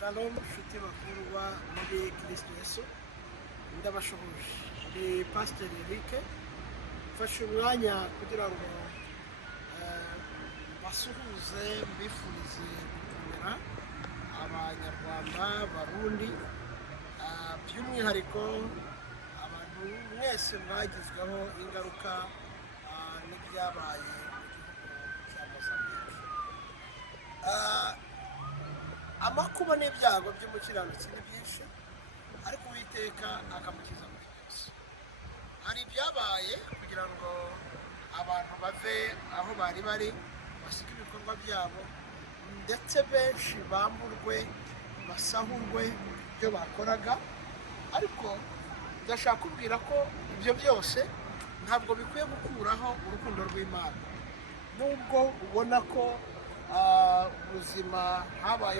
Shalom nshuti bakundwa muri Kristo Yesu, ndabashoboje. Ndi Pastor Eric, mfashe umwanya kugira ngo basuhuze mbifurize gukomera abanyarwanda barundi, by'umwihariko abantu mwese mwagizweho ingaruka n'ibyabaye mu gihugu cya Mozambique. Amakuba n'ibyago by'umukiranutsi ni byinshi, ariko Uwiteka akamukiza muri byose. Hari ibyabaye kugira ngo abantu bave aho bari bari, basige ibikorwa byabo, ndetse benshi bamburwe, basahurwe ibyo bakoraga. Ariko ndashaka kubwira ko ibyo byose ntabwo bikwiye gukuraho urukundo rw'Imana. Nubwo ubona ko ubuzima habaye